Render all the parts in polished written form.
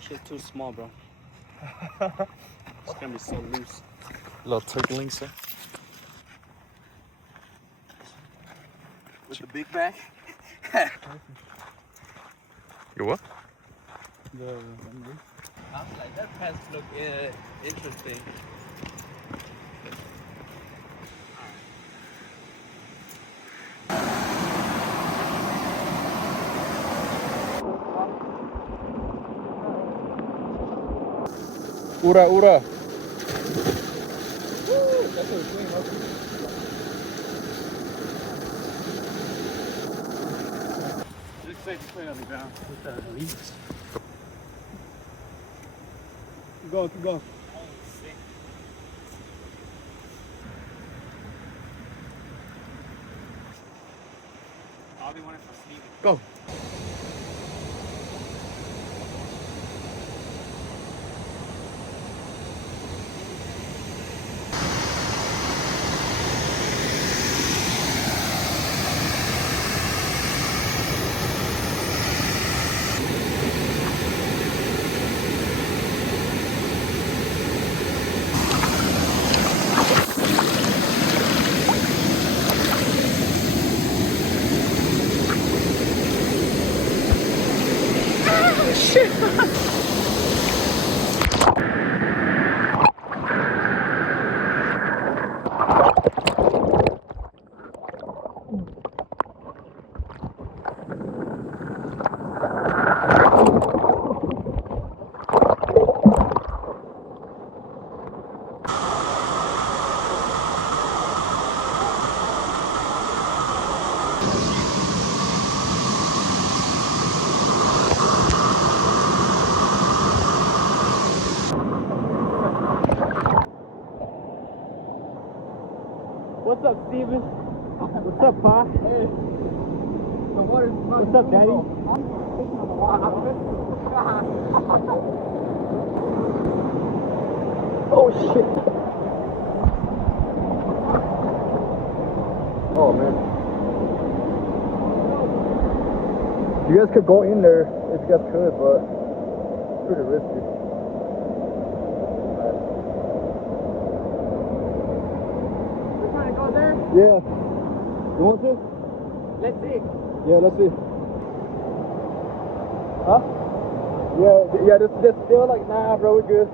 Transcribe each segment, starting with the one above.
Shit too small, bro. It's gonna be so loose. A little turtling, sir. With the big bag? You what? I was like, that pants look interesting. Ura, ura. That's what it's doing, okay. Just safe to play on the ground with the leaves. Keep going, keep going. I'll be one for Steven. Go. What's up, Steven? What's up, Pa? Hey. What's up, Daddy? Oh, shit. Oh man. You guys could go in there if you guys could, but it's pretty risky. We're trying to go there? Yeah. You want to? Let's see. Yeah, let's see. Huh? Yeah, just still like, nah, bro, we're good.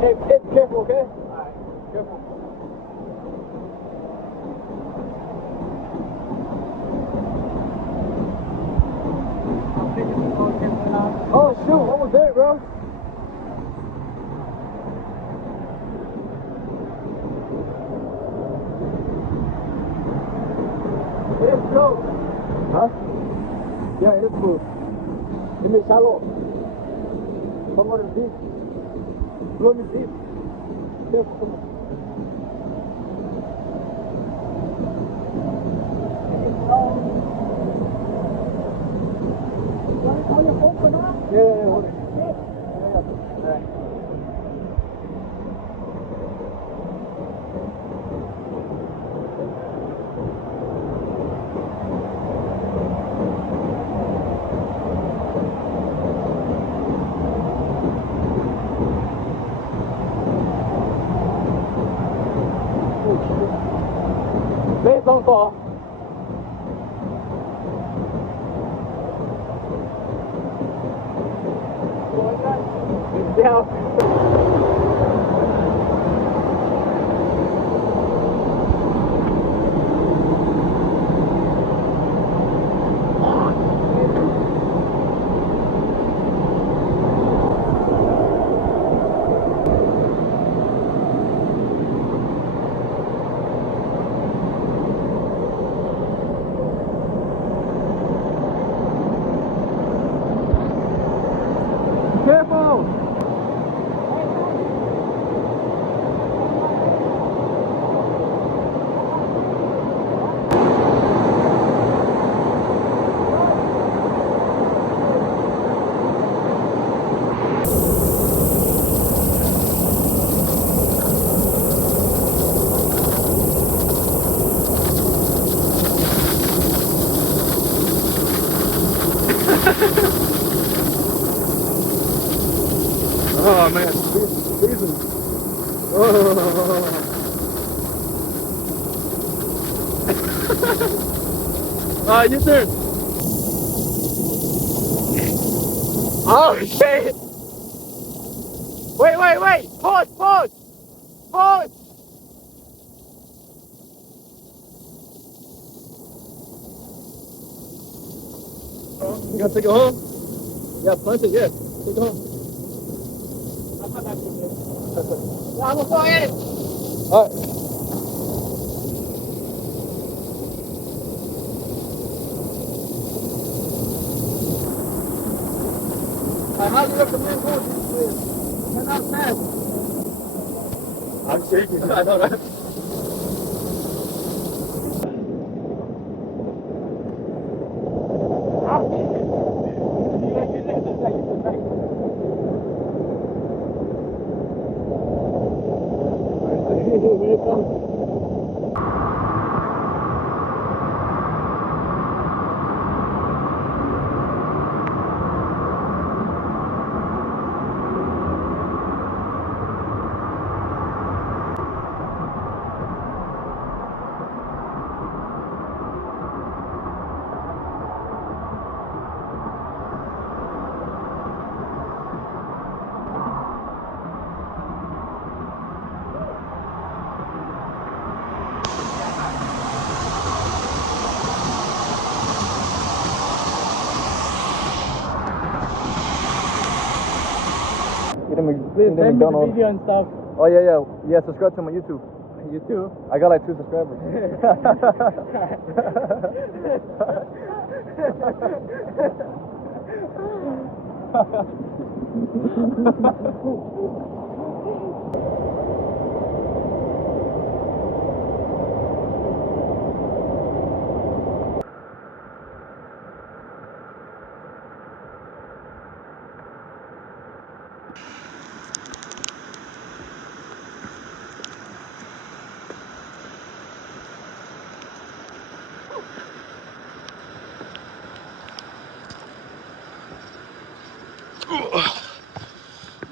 Hey, careful, okay? Alright, careful. Oh shoot, what was that, bro? It's slow. Huh? Yeah, it is cool. It may shallow. Come on the deep. Blow me deep. Careful. Hold your phone for now? Yeah, hold it. Alright. Please don't fall. Yeah. Oh man, freezing. Oh. You turn. Oh shit! Wait! Pause! You gotta take it home? Yeah, punch it, yeah. Take it home. Yeah, I'm gonna go ahead. Alright. I highly recommend going to this place. You're not fast. I'm shaking. I know that. Please send me the video and stuff. Oh yeah. Subscribe to my YouTube. YouTube? I got like 2 subscribers.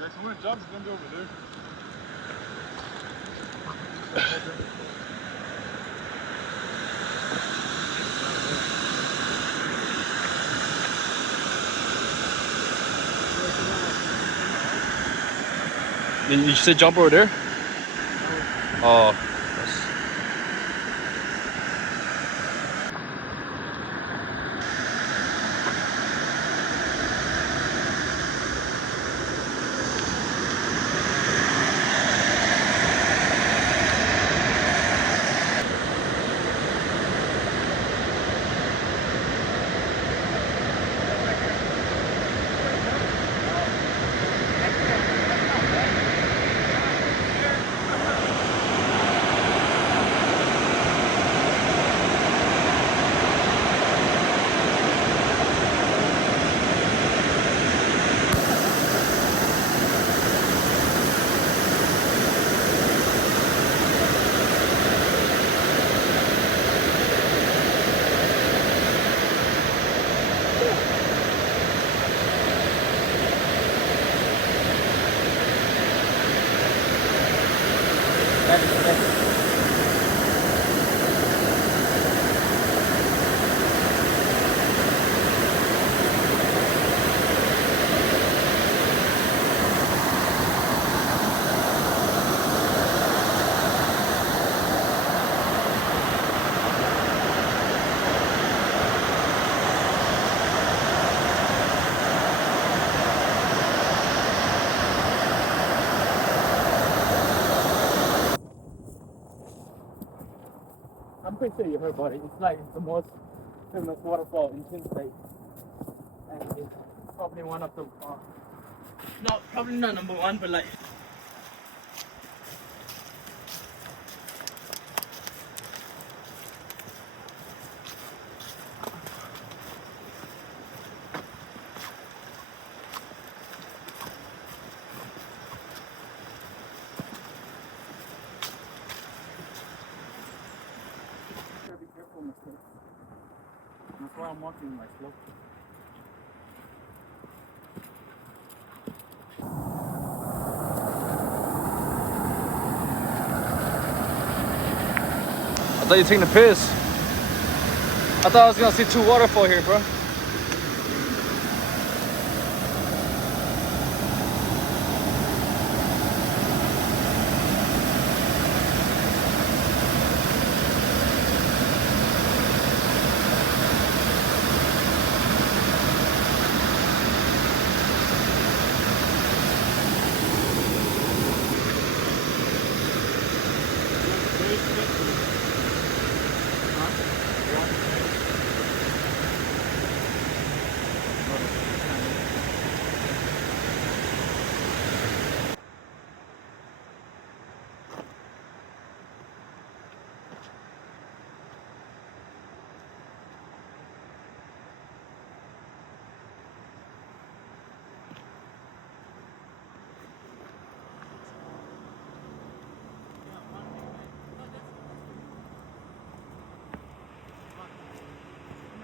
Yeah, so when it jumps, it's gonna be over there. You said jump over there? Oh. I'm pretty sure you heard about it. It's like the most famous waterfall in Twin State. And it's probably one of the, no, probably not number 1, but like, be careful, Mr. That's why I'm walking my slope. thought you were taking a piss. I thought I was gonna see 2 waterfall here, bro.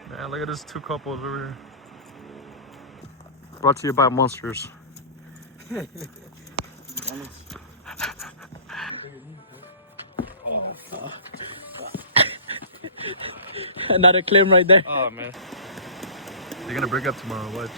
Man, look at these 2 couples over here. Brought to you by Monsters. Oh, fuck. Another claim right there. Oh, man. They're gonna break up tomorrow, watch.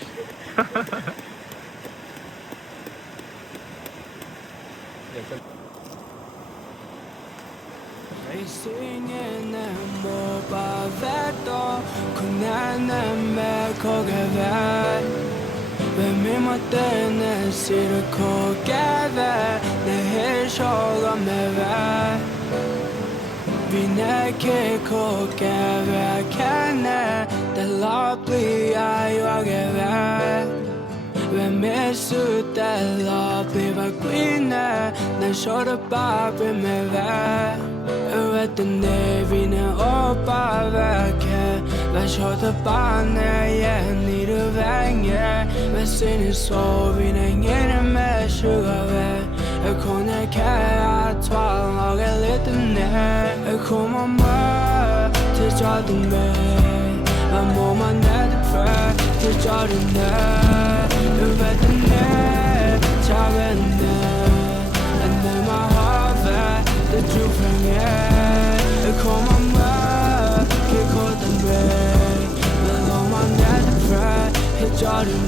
Vem är sutella bliva queen när körde bara med vä jag vet inte vinner oppa verkar vad körde bara igen i det vänge men sen är så vinner ingen med sugar jag kunde kära tvål några lite ner jag kommer med till jorden med vad må man inte för till jorden där du vet det jag vet and then my heart the truth from you come on back get caught in break the long man that the pride hit Jordan